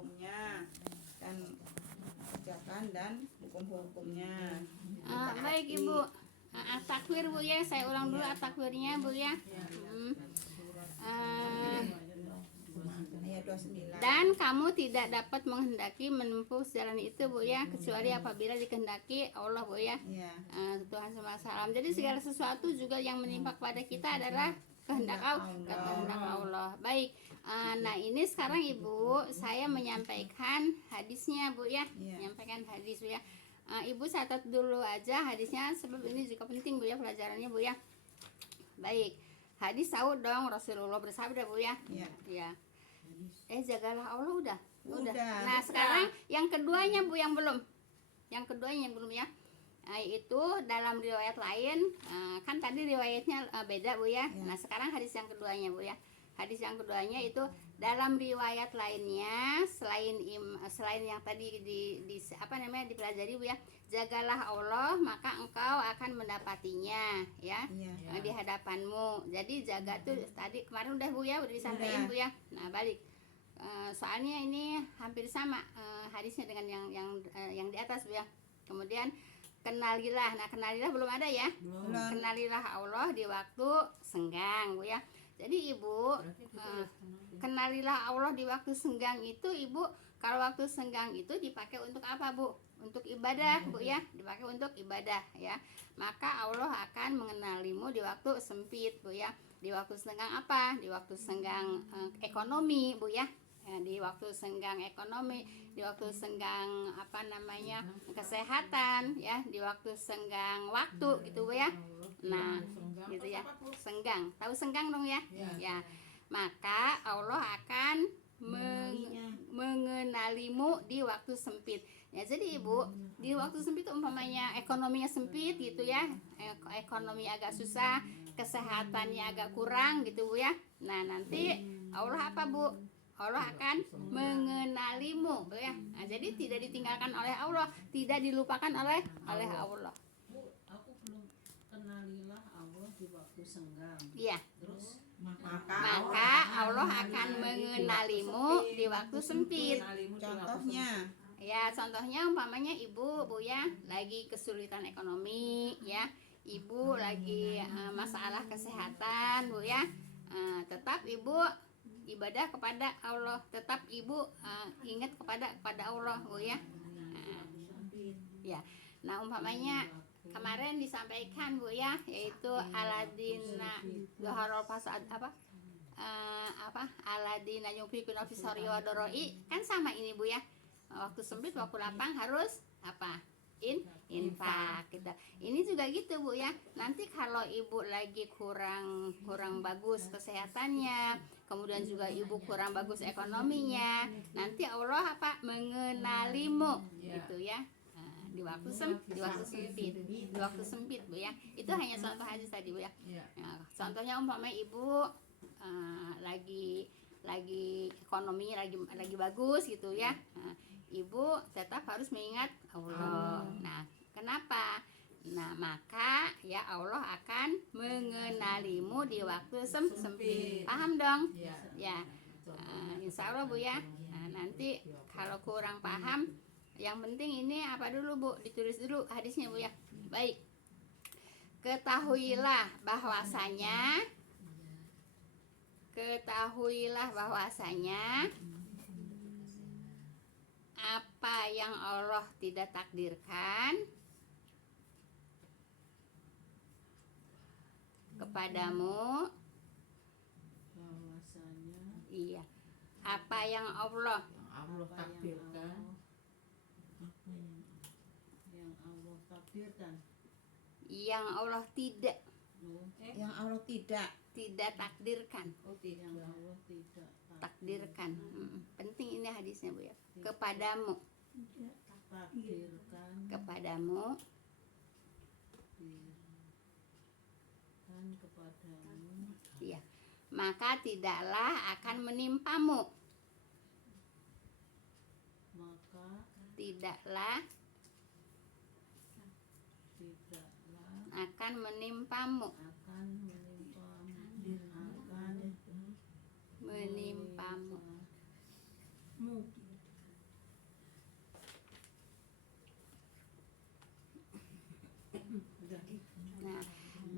hukumnya dan kerjakan dan hukum-hukumnya. Baik Ibu. At-takwir Bu ya, saya ulang dulu at-takwirnya Bu ya. Ayat 29. Dan kamu tidak dapat menghendaki menempuh jalan itu Bu ya, kecuali apabila dikehendaki Allah Bu ya. Iya. Tuhan SAW. Jadi segala sesuatu juga yang menimpa kepada kita adalah kehendak Allah. Baik. Nah ini sekarang Ibu, saya menyampaikan hadisnya Bu ya. Menyampaikan hadis Bu ya. Ibu catat dulu aja hadisnya, sebab ini juga penting Bu ya pelajarannya Bu ya. Baik. Hadis tahu dong, Rasulullah bersabda Bu ya. Iya. Jagalah Allah udah. Udah. Nah sekarang yang keduanya Bu, yang belum. Yang keduanya yang belum ya. Itu dalam riwayat lain, kan tadi riwayatnya beda Bu ya. Nah sekarang hadis yang keduanya Bu ya. Hadis yang keduanya itu dalam riwayat lainnya, selain yang tadi dipelajari Bu ya. Jagalah Allah maka engkau akan mendapatinya ya. Di hadapanmu. Jadi jaga tuh tadi kemarin udah Bu ya, udah disampaikan Bu ya. Nah balik. Soalnya ini hampir sama hadisnya dengan yang di atas Bu ya. Kemudian kenalilah. Nah kenalilah belum ada ya. Kenalilah Allah di waktu senggang Bu ya. Jadi Ibu, kenalilah Allah di waktu senggang itu Ibu, kalau waktu senggang itu dipakai untuk apa Bu? Untuk ibadah Bu ya, dipakai untuk ibadah ya. Maka Allah akan mengenalimu di waktu sempit Bu ya. Di waktu senggang apa? Di waktu senggang ekonomi Bu ya. Di waktu senggang ekonomi, di waktu senggang kesehatan ya, di waktu senggang waktu gitu Bu ya. Nah gitu ya, senggang, tahu senggang dong ya. Ya maka Allah akan mengenalimu di waktu sempit ya. Jadi Ibu, di waktu sempit umpamanya ekonominya sempit gitu ya, ekonomi agak susah, kesehatannya agak kurang gitu Bu ya. Nah nanti Allah apa Bu? Allah akan mengenalimu Bu ya. Nah, jadi tidak ditinggalkan oleh Allah, tidak dilupakan oleh Allah. Aku belum kenalilah Allah di waktu senggang. Iya. Terus maka Allah akan mengenalimu di waktu sempit. Contohnya? Ya, contohnya umpamanya Ibu Bu ya lagi kesulitan ekonomi ya. Ibu lagi masalah kesehatan Bu ya. Tetap Ibu ibadah kepada Allah, tetap Ibu ingat kepada Allah Bu ya. Ya. Nah, umpamanya kemarin disampaikan Bu ya, yaitu Aladin Zoharul Fasad Aladin Yungfikun Ofisori Wadoroi, kan sama ini Bu ya. Waktu sempit, waktu lapang harus apa? Infak gitu. Ini juga gitu Bu ya. Nanti kalau Ibu lagi kurang bagus kesehatannya, kemudian juga Ibu kurang bagus ekonominya, nanti Allah mengenalimu gitu ya. Di waktu sempit Bu ya. Itu hanya contoh hadis tadi Bu ya. Nah, contohnya umpamanya Ibu lagi ekonominya lagi bagus gitu ya. Nah, Ibu tetap harus mengingat Allah. Nah, kenapa? Nah, maka ya Allah akan mengenalimu di waktu sempit. Paham dong? Ya. Insya Allah Bu ya. Nah, nanti kalau kurang paham, yang penting ini apa dulu Bu? Ditulis dulu hadisnya Bu ya. Baik. Ketahuilah bahwasanya apa yang Allah tidak takdirkan kepadamu, bahwasanya iya, apa yang Allah takdirkan, yang Allah takdirkan, yang Allah tidak takdirkan. Yang Allah tidak Takdirkan. Penting ini hadisnya Bu ya. Kepadamu. Takdirkan Kepadamu. Iya. Maka tidaklah akan menimpamu. Tidaklah akan menimpamu.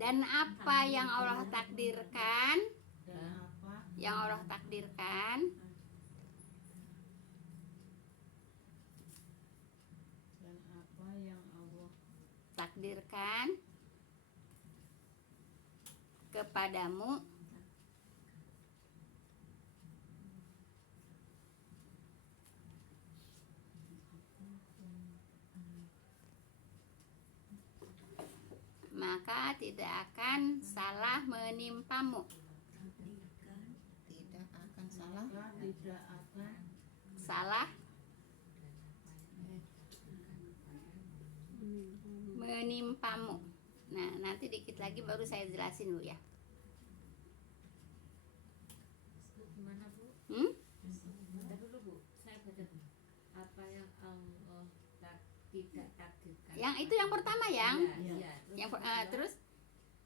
Dan apa yang Allah takdirkan, dan apa yang Allah takdirkan yang Allah takdirkan kepadamu maka tidak akan salah menimpamu. Tidak akan salah. maka tidak akan Salah menimpamu. Nah, nanti dikit lagi baru saya jelasin Bu ya. Gimana Bu? Hmm? Bentar dulu Bu, saya baca apa yang Allah tidak takdirkan. Yang itu yang pertama yang Iya, yang kedua, terus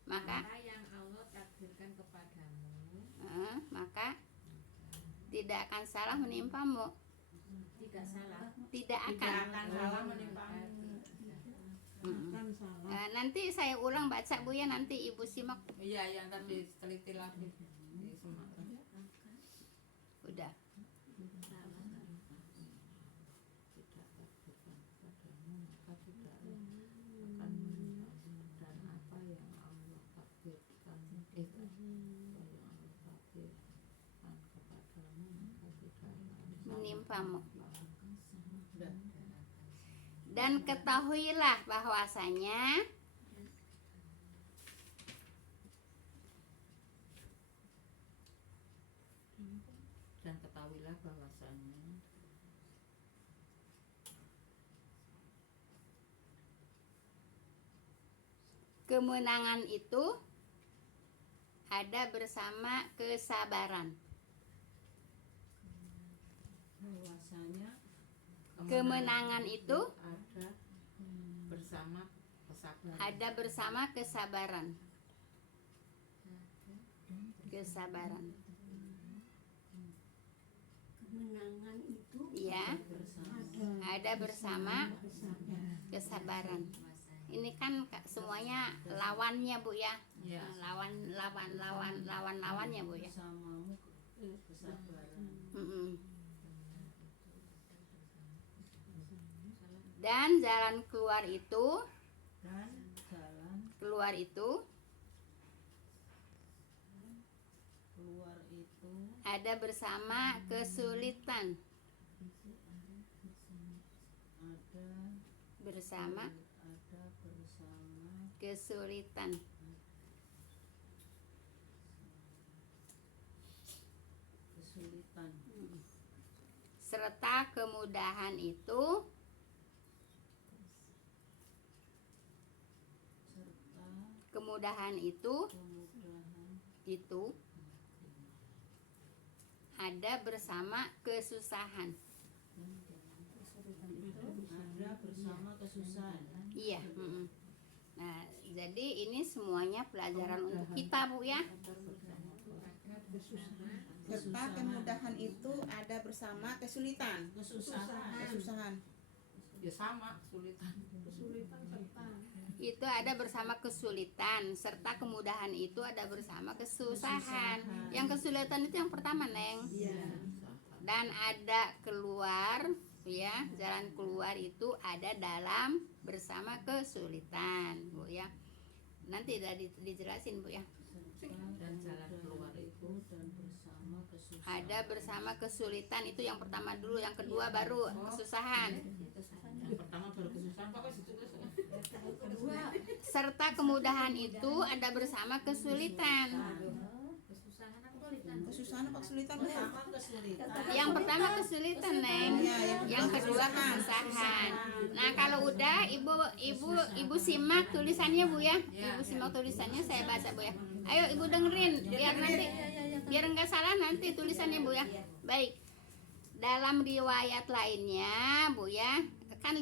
maka apa yang Allah takdirkan kepadamu maka tidak akan salah menimpamu. tidak salah. Tidak akan. salah menimpamu. Mm-mm. Nanti saya ulang baca Bu ya, nanti Ibu simak. Iya, yang tadi teliti lagi di Sumatera. Udah. Dan apa yang Allah takdirkan kepadamu maka tidak akan Menimpamu. Dan ketahuilah bahwasanya dan ketahuilah bahwasanya kemenangan itu ada bersama kesabaran. Bahwasanya Kemenangan itu ada bersama kesabaran. ada bersama kesabaran. Kesabaran. Kemenangan itu Ya, ada bersama kesabaran. Ini kan semuanya lawannya Bu ya. Iya. Lawannya Bu ya. bersamamu kesabaran. Mm-mm. Dan jalan keluar itu Dan jalan keluar itu ada bersama kesulitan. Bersama kesulitan. Serta kemudahan itu ada bersama kesusahan. Ada bersama kesusahan. Iya. Nah, jadi ini semuanya pelajaran untuk kita Bu ya. Serta kemudahan itu ada bersama kesulitan. Kesusahan. Ya sama, kesulitan. Itu ada bersama kesulitan, serta kemudahan itu ada bersama kesusahan. Yang kesulitan itu yang pertama, Neng. Dan ada keluar, ya, jalan keluar itu ada dalam bersama kesulitan, Bu ya. Nanti udah dijelasin, Bu ya. Dan jalan keluar itu Ada bersama kesulitan itu yang pertama dulu, yang kedua baru kesusahan. yang pertama baru kesusahan, Pak, Serta kemudahan itu ada bersama kesulitan. Kesusahan apa kesulitan? Yang pertama kesulitan, Neng. Yang kedua kesusahan. Nah, kalau udah ibu simak tulisannya Bu ya. Ibu simak tulisannya, saya baca Bu ya. Ayo Ibu dengerin biar enggak salah nanti tulisannya Bu ya. Baik. Dalam riwayat lainnya Bu ya, kan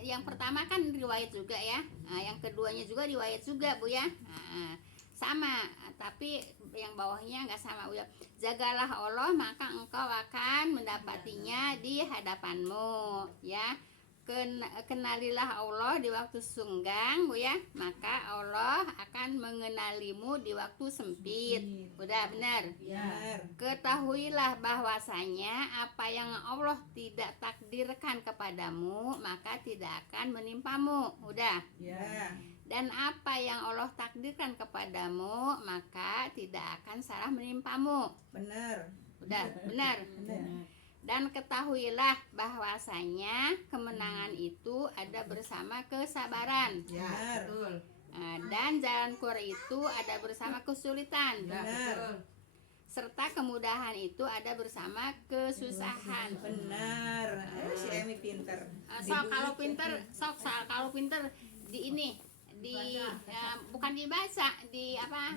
yang pertama kan riwayat juga ya. Nah, yang keduanya juga riwayat juga Bu ya. Nah, sama, tapi yang bawahnya enggak sama Bu ya. Jagalah Allah maka engkau akan mendapatinya di hadapanmu ya. kenalilah Allah di waktu senggang Bu ya, maka Allah akan mengenalimu di waktu sempit. Udah benar? Benar. Ketahuilah bahwasanya apa yang Allah tidak takdirkan kepadamu maka tidak akan menimpamu. Udah. Ya. Dan apa yang Allah takdirkan kepadamu maka tidak akan salah menimpamu. Benar. Udah, benar. Benar. Dan ketahuilah bahwasanya kemenangan itu ada bersama kesabaran. Ya. Betul. Dan jalan keluar itu ada bersama kesulitan. Ya, Benar. betul. Serta kemudahan itu ada bersama kesusahan. Benar. Si Emi pinter. Sok kalau pinter di ini bukan dibaca, di apa?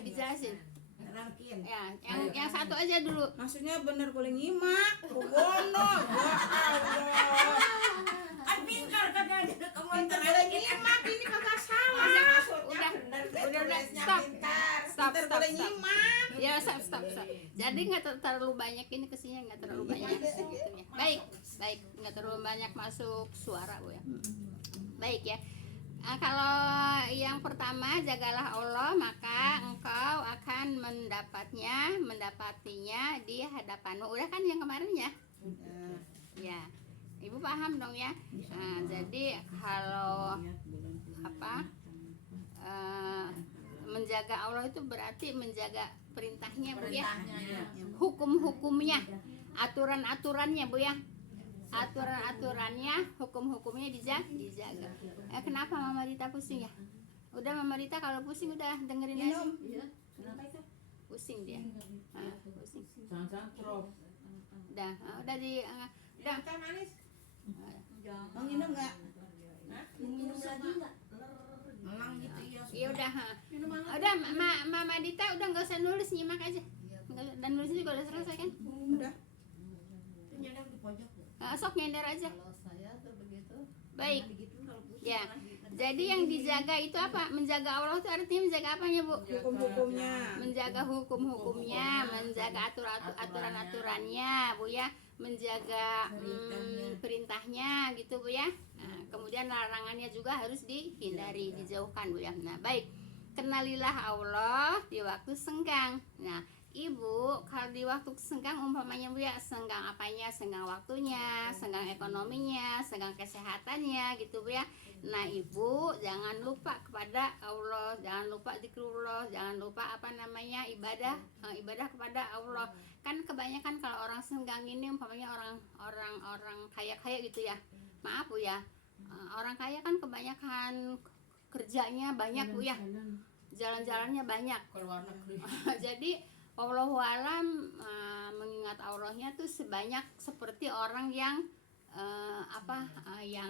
Dijelasin. Ya, yang satu aja dulu. Maksudnya benar boleh nyimak. Bono. Ya Allah. Kan pintar katanya kamu Pinter boleh nyimak, ini kagak salah. Stop. Pinter boleh nyimak. Ya, stop. Jadi nggak terlalu banyak ini kesini, nggak terlalu banyak segitunya. Baik, nggak terlalu banyak masuk suara Bu ya. Baik ya. Kalau yang pertama, jagalah Allah, maka engkau akan mendapatinya di hadapanmu. Udah kan yang kemarin ya? Ya, Ibu paham dong ya. Jadi kalau menjaga Allah itu berarti menjaga perintahnya Bu ya, hukum-hukumnya, aturan-aturannya Bu ya. Aturan-aturannya, hukum-hukumnya dijaga. Kenapa Mama Rita pusing ya? Udah Mama Rita kalau pusing udah dengerin aja. Pusing dia. Pusing. Udah di udah. Mau minum nggak? minum lagi nggak? Iya udah. Udah Mama Dita udah nggak usah nulis, nyimak aja. Dan nulisnya juga udah selesai kan? Udah. Sok nyender aja. Kalau saya tuh begitu. Baik. Begitu kalau pusing Ya. malah gitu. Jadi yang dijaga itu apa? Menjaga Allah itu artinya menjaga apanya Bu? Hukum-hukumnya. Menjaga hukum-hukumnya, menjaga aturan-aturannya Bu ya, menjaga perintahnya gitu Bu ya. Nah, kemudian larangannya juga harus dihindari, dijauhkan Bu ya. Nah, baik. Kenalilah Allah di waktu senggang. Nah, Ibu kalau di waktu senggang umpamanya Bu ya, senggang apanya? Senggang waktunya, senggang ekonominya, senggang kesehatannya gitu Bu ya. Nah, Ibu jangan lupa kepada Allah, jangan lupa zikrullah, jangan lupa ibadah kepada Allah. Kan kebanyakan kalau orang senggang ini umpamanya orang kaya gitu ya. Maaf Bu ya. Orang kaya kan kebanyakan kerjanya banyak Bu ya. Jalan-jalannya banyak. Keluar negeri. Jadi Wallahu alam, mengingat Allahnya tuh sebanyak seperti orang yang yang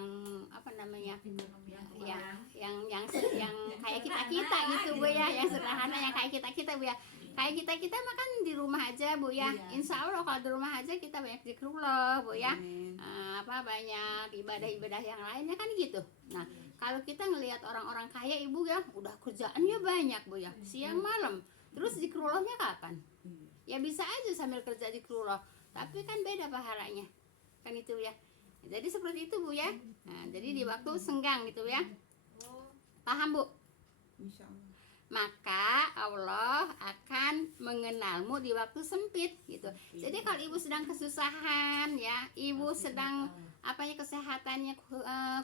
kayak kita gitu Bu ya, yang sederhana, yang kayak kita Bu ya. Kayak kita makan di rumah aja Bu ya. Insya Allah kalau di rumah aja kita banyak zikrullah Bu ya. Banyak ibadah-ibadah yang lainnya kan gitu. Nah, kalau kita ngelihat orang-orang kaya Ibu ya, udah kerjaannya banyak Bu ya, siang malam. Terus zikrullahnya kapan? Ya bisa aja sambil kerja zikrullah, tapi kan beda pahalanya. Kan itu ya. Jadi seperti itu Bu ya. Nah, jadi di waktu senggang gitu ya. Paham Bu? Insya Allah. Maka Allah akan mengenalmu di waktu sempit gitu. Jadi kalau Ibu sedang kesusahan ya, Ibu sedang kesehatannya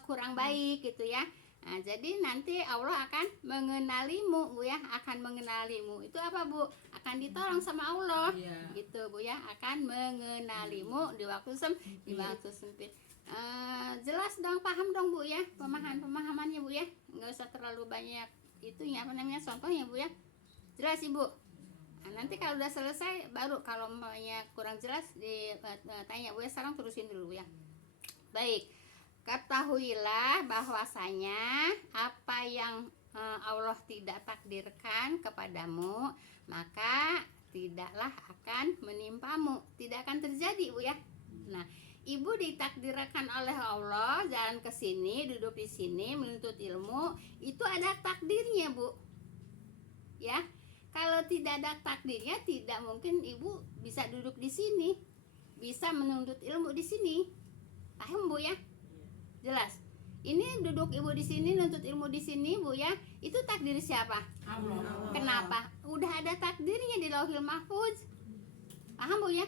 kurang baik gitu ya. Nah, jadi nanti Allah akan mengenalimu Bu ya, akan mengenalimu. Itu apa Bu? Akan ditolong sama Allah. Gitu Bu ya, akan mengenalimu di waktu sempit. Jelas dong, paham dong Bu ya, pemahamannya Bu ya. Nggak usah terlalu banyak itunya contohnya Bu ya. Jelas Ibu. Nah, nanti kalau udah selesai baru kalau umpamanya kurang jelas ditanya Bu ya. Sekarang terusin dulu ya. Baik. Ketahuilah bahwasanya apa yang Allah tidak takdirkan kepadamu maka tidaklah akan menimpamu, tidak akan terjadi Bu ya. Nah, Ibu ditakdirkan oleh Allah jalan ke sini, duduk di sini menuntut ilmu, itu ada takdirnya Bu. Ya. Kalau tidak ada takdirnya tidak mungkin Ibu bisa duduk di sini, bisa menuntut ilmu di sini. Paham Bu ya? sibuk ibu di sini nuntut ilmu di sini Bu ya, itu takdir siapa? Allah. Kenapa? Udah ada takdirnya di Lauhil Mahfuz. Paham Bu ya?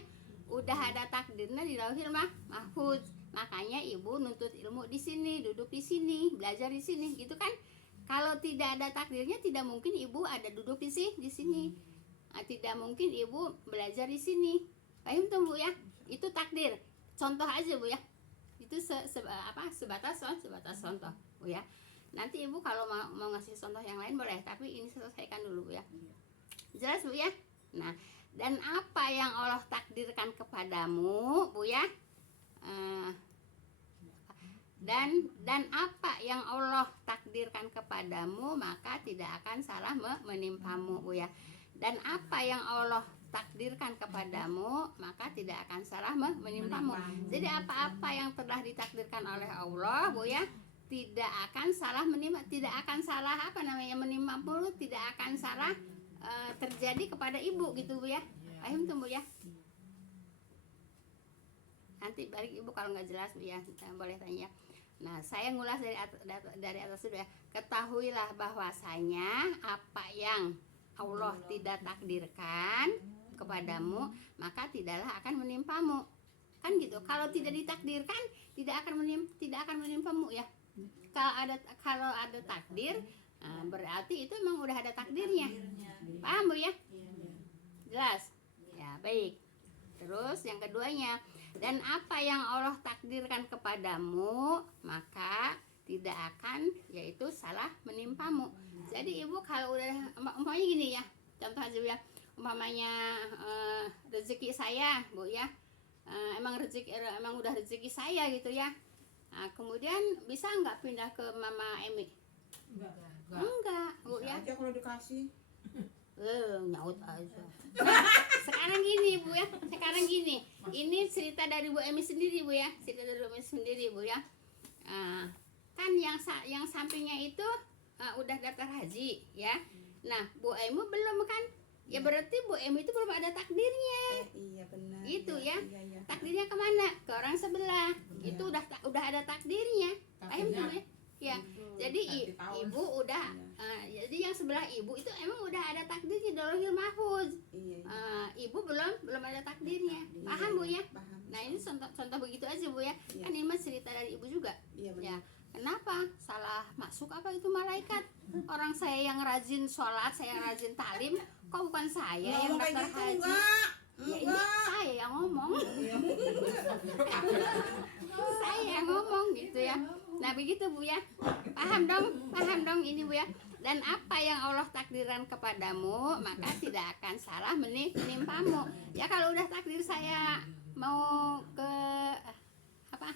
Udah ada takdirnya di Lauhil Mahfuz. Makanya ibu nuntut ilmu di sini, duduk di sini, belajar di sini, gitu kan? Kalau tidak ada takdirnya, tidak mungkin ibu ada duduk di sini. Tidak mungkin ibu belajar di sini. Paham tuh Bu ya? Itu takdir. Contoh aja Bu ya. Itu sebatas contoh Bu ya. Nanti ibu kalau mau ngasih contoh yang lain boleh, tapi ini selesaikan dulu Bu ya. Jelas Bu ya? Nah, dan apa yang Allah takdirkan kepadamu Bu ya? Dan apa yang Allah takdirkan kepadamu maka tidak akan salah menimpamu Bu ya. Dan apa yang Allah takdirkan kepadamu maka tidak akan salah menimpamu. Jadi apa-apa yang telah ditakdirkan oleh Allah Bu ya, tidak akan salah menimpa, tidak akan salah menimpamu, tidak akan salah terjadi kepada ibu gitu Bu ya. Paham tuh Bu ya? Nanti balik ibu kalau nggak jelas Bu ya, boleh tanya. Nah, saya ngulas dari atas dulu ya. Ketahuilah bahwasanya apa yang Allah tidak takdirkan kepadamu maka tidaklah akan menimpamu. Kan gitu. Kalau tidak ditakdirkan tidak akan menimpamu ya. Kalau ada takdir, berarti itu memang udah ada takdirnya. Paham Bu ya? Jelas? Ya, baik. Terus yang keduanya, dan apa yang Allah takdirkan kepadamu maka tidak akan yaitu salah menimpamu. Jadi ibu kalau udah umpamanya gini ya, contoh aja ya, umpamanya rezeki saya Bu ya, emang udah rezeki saya gitu ya. Nah, kemudian bisa nggak pindah ke Mama Emi? Enggak Bu ya. Aja kalau dikasih. Nyaut aja. Sekarang gini Bu ya, sekarang gini. Ini cerita dari Bu Emi sendiri Bu ya, cerita dari Bu Emi sendiri Bu ya. Kan yang sampingnya itu udah daftar haji ya. Nah, Bu Emi belum kan? Ya berarti Bu Emi itu belum ada takdirnya. Iya benar. Itu ya. Iya. Takdirnya kemana? Ke orang sebelah. Itu udah ada takdirnya. Paham tuh ya? Ya. Jadi ibu udah jadi yang sebelah ibu itu emang udah ada takdirnya di Lauhil Mahfuz. Iya. Ibu belum ada takdirnya. Paham Bu ya? Paham. Nah, ini contoh begitu aja Bu ya. Iya. Kan ini mah cerita dari ibu juga. Iya benar. Ya. Kenapa? Salah masuk apa itu malaikat? Orang saya yang rajin sholat, saya yang rajin talim, kok bukan saya yang Ngomong kayak daftar gitu haji? enggak. Ya ini saya yang ngomong. Saya yang ngomong gitu ya. Nah begitu Bu ya. Paham dong ini Bu ya. Dan apa yang Allah takdirkan kepadamu maka tidak akan salah menimpamu. Ya kalau udah takdir saya mau ke apa?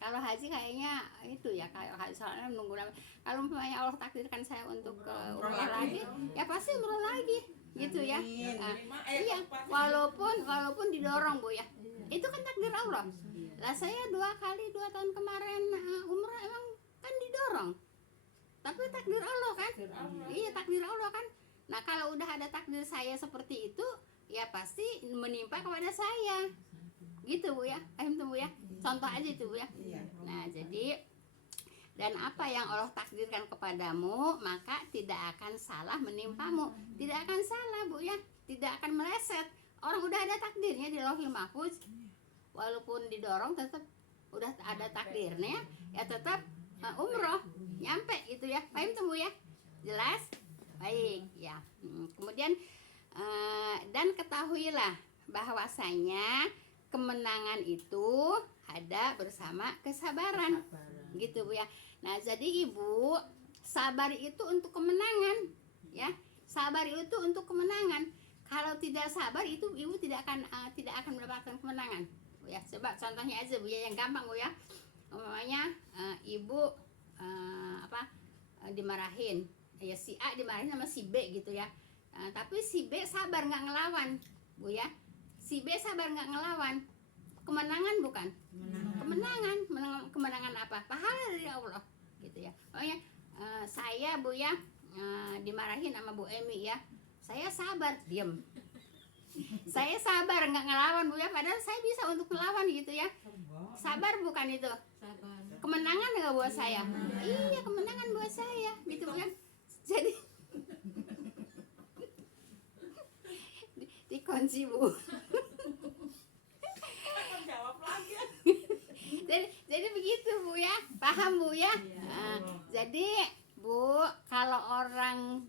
Kalau haji kayaknya itu ya, kalau haji soalnya nunggu kalau umpamanya Allah takdirkan saya untuk ke umroh lagi, ya pasti umroh lagi gitu ya. Iya, walaupun didorong Bu ya. Itu kan takdir Allah. Lah saya 2 tahun kemarin umroh emang kan didorong. Tapi takdir Allah kan? Iya, takdir Allah kan. Nah, kalau udah ada takdir saya seperti itu, ya pasti menimpa kepada saya. Gitu Bu ya. Paham tuh Bu ya? Contoh aja itu Bu ya. Nah, jadi dan apa yang Allah takdirkan kepadamu maka tidak akan salah menimpamu. Tidak akan salah Bu ya. Tidak akan meleset. Orang udah ada takdirnya di Lauhil Mahfuz. Walaupun didorong tetap udah ada takdirnya, ya tetap umroh nyampe gitu ya. Paham tuh Bu ya? Jelas? Baik ya. Kemudian dan ketahuilah bahwasanya kemenangan itu ada bersama kesabaran. Gitu Bu ya. Nah, jadi Ibu, sabar itu untuk kemenangan ya. Sabar itu untuk kemenangan. Kalau tidak sabar itu Ibu tidak akan mendapatkan kemenangan. Bu ya, coba contohnya aja Bu ya yang gampang Bu ya. Umpamanya Ibu dimarahin. Ya si A dimarahin sama si B gitu ya. Tapi si B sabar nggak ngelawan Bu ya. Si B sabar nggak ngelawan, kemenangan bukan? Kemenangan apa? Pahala dari Allah gitu ya. Pokoknya saya Bu ya dimarahin sama Bu Emi ya, saya sabar diem. Saya sabar nggak ngelawan Bu ya, padahal saya bisa untuk ngelawan gitu ya. Sabar bukan itu? kemenangan nggak buat saya? Iya, kemenangan buat saya, gitu kan? Jadi dikunci Bu. Jawab lagi. Jadi begitu Bu ya, paham Bu ya? Nah, jadi Bu, kalau orang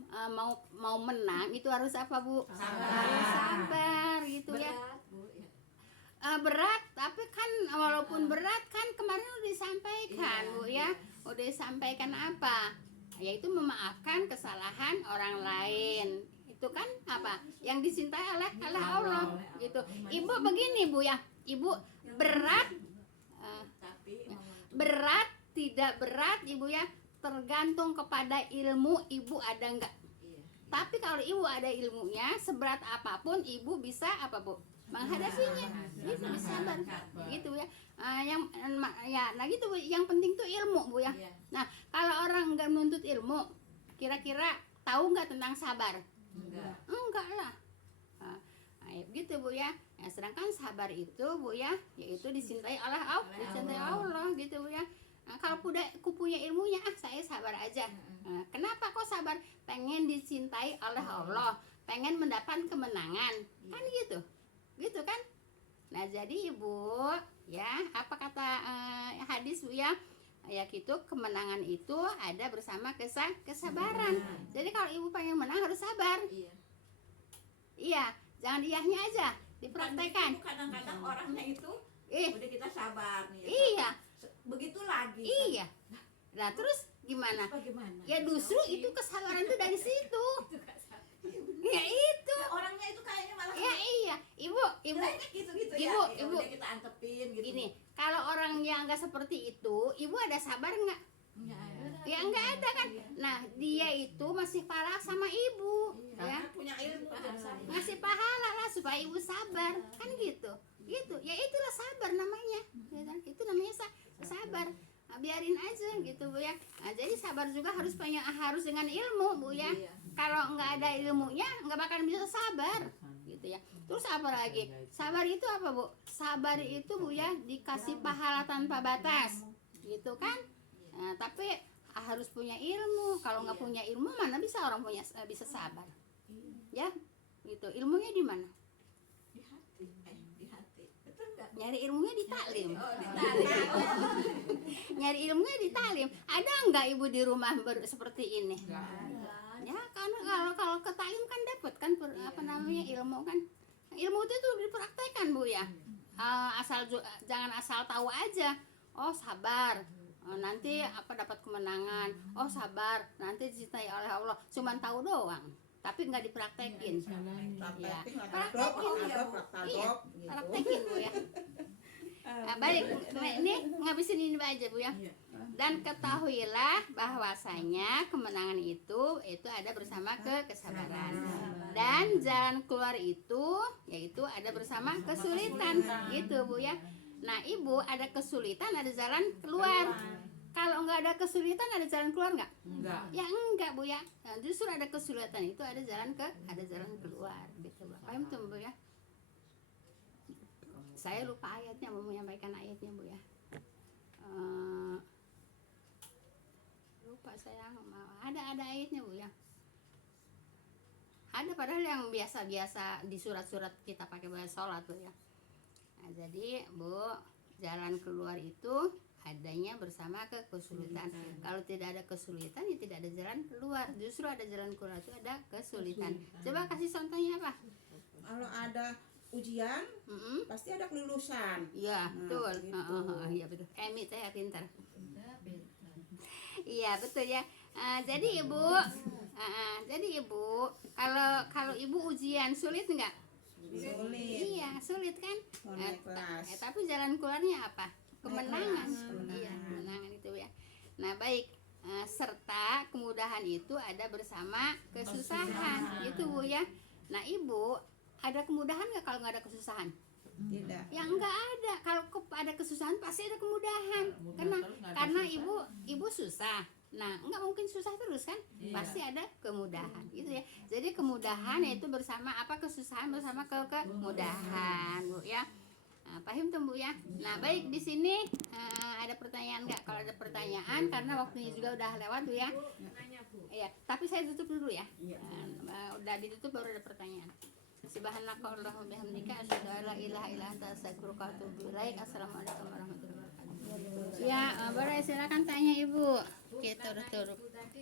mau menang itu harus apa Bu? Harus sabar gitu ya. Berat, Bu, ya. Berat, tapi kan walaupun berat kan kemarin udah disampaikan Bu ya. Udah disampaikan apa? Yaitu memaafkan kesalahan orang lain. Itu kan apa? Yang dicintai oleh Allah gitu. Ibu begini Bu ya. Ibu berat berat tidak berat Ibu ya, tergantung kepada ilmu Ibu ada enggak. Tapi kalau Ibu ada ilmunya, seberat apapun Ibu bisa apa Bu? Menghadapinya. Bisa sabar. Gitu ya. Nah gitu Bu, yang penting tuh ilmu Bu ya. Nah, kalau orang enggak menuntut ilmu, kira-kira tahu enggak tentang sabar? Enggak lah. Nah, gitu Bu ya. Nah, sedangkan sabar itu Bu ya, yaitu dicintai oleh Allah gitu Bu ya. Nah, kalau punya ilmunya, saya sabar aja. Nah, kenapa kok sabar? Pengen dicintai oleh Allah, pengen mendapat kemenangan, kan gitu, gitu kan? Nah jadi Ibu ya, apa kata hadis Bu ya? Ya gitu, kemenangan itu ada bersama kesabaran. Jadi kalau Ibu pengen menang harus sabar. Iya, jangan iyahnya aja, dipraktekkan. Kadang-kadang orangnya itu udah kita sabar nih. Iya. Begitu lagi. Iya. Nah terus gimana? Bagaimana? Ya justru itu kesabaran itu dari situ. Ya itu. Orangnya itu kayaknya malah. Ya iya. Ibu. Gitu-gitu Ibu, ya. Ibu. Udah kita antepin gitu. Gini, kalau orang yang nggak seperti itu, Ibu ada sabar nggak? Ya nggak ada kan. Nah dia itu masih parah sama Ibu, ya. Karena punya ilmu Ngasih pahala lah supaya Ibu sabar, kan gitu. Gitu. Ya itulah sabar namanya. Ya kan? Itu namanya sabar. Nah, biarin aja gitu Bu ya. Nah, jadi sabar juga harus dengan ilmu Bu ya. Kalau nggak ada ilmunya nggak bakal bisa sabar gitu ya. Terus apa lagi? Sabar itu apa Bu? Sabar itu Bu ya dikasih pahala tanpa batas gitu kan. Nah, tapi harus punya ilmu. Kalau nggak punya ilmu mana bisa orang bisa sabar ya gitu. Ilmunya di mana? di hati. Betul enggak? Nyari ilmunya di taklim. Oh, ditarik. Nyari ilmunya di taklim. Ada nggak Ibu di rumah seperti ini? Ya karena kalau ke taklim kan dapat kan apa namanya ilmu kan. Ilmu itu tuh dipraktekkan Bu ya. Jangan asal tahu aja. Oh sabar, nanti apa dapat kemenangan. Oh sabar, nanti dicintai oleh Allah. Cuman tahu doang, tapi nggak dipraktekin. Ya. Praktekin ya Bu. Iya, praktekin Bu ya. Baik, ini ngabisin ini aja Bu ya. Dan ketahuilah bahwasanya kemenangan itu ada bersama kesabaran. Dan jalan keluar itu yaitu ada bersama kesulitan gitu Bu ya. Nah Ibu ada kesulitan ada jalan keluar. Kalau nggak ada kesulitan ada jalan keluar nggak? Enggak. Ya enggak Bu ya. Nah, justru ada kesulitan itu ada jalan keluar gitu Bu. Paham tuh Bu ya? Saya lupa ayatnya, mau menyampaikan ayatnya Bu ya. Lupa saya, ada ayatnya Bu ya. Ada padahal yang biasa-biasa di surat-surat kita pakai bahasa sholat tuh ya. Nah, jadi Bu, jalan keluar itu adanya bersama kesulitan. Kalau tidak ada kesulitan ya tidak ada jalan keluar. Justru ada jalan keluar itu ada kesulitan. Coba kasih contohnya apa? Kalau ada ujian pasti ada kelulusan. Iya, betul. Gitu. Iya betul. Emi saya pintar. Iya betul ya. Jadi Ibu, kalau Ibu ujian sulit nggak? Sulit. Iya sulit kan. Naik kelas. Tapi jalan keluarnya apa? Kemenangan. Kemenangan. Iya kemenangan itu ya. Nah baik. Serta kemudahan itu ada bersama kesusahan, gitu Bu ya. Nah Ibu ada kemudahan nggak kalau nggak ada kesusahan? Tidak. Ya nggak ada. Kalau ada kesusahan pasti ada kemudahan. Karena ibu susah. Nah nggak mungkin susah terus kan? Pasti ada kemudahan gitu ya. Jadi kemudahan itu bersama apa? Kesusahan bersama kemudahan Bu ya. Nah, paham tuh Bu ya. Nah baik di sini ada pertanyaan nggak? Kalau ada pertanyaan, karena waktunya juga udah lewat Bu ya. Nanya Bu. Iya, tapi saya tutup dulu ya. Iya. Udah ditutup baru ada pertanyaan. Subhanakallahumma bihamdika asyhadu an la ilaha illa anta astaghfiruka wa atubu ilaik. Assalamualaikum warahmatullahi wabarakatuh. Ya, boleh silakan tanya Ibu. Kita udah turun. Ibu tadi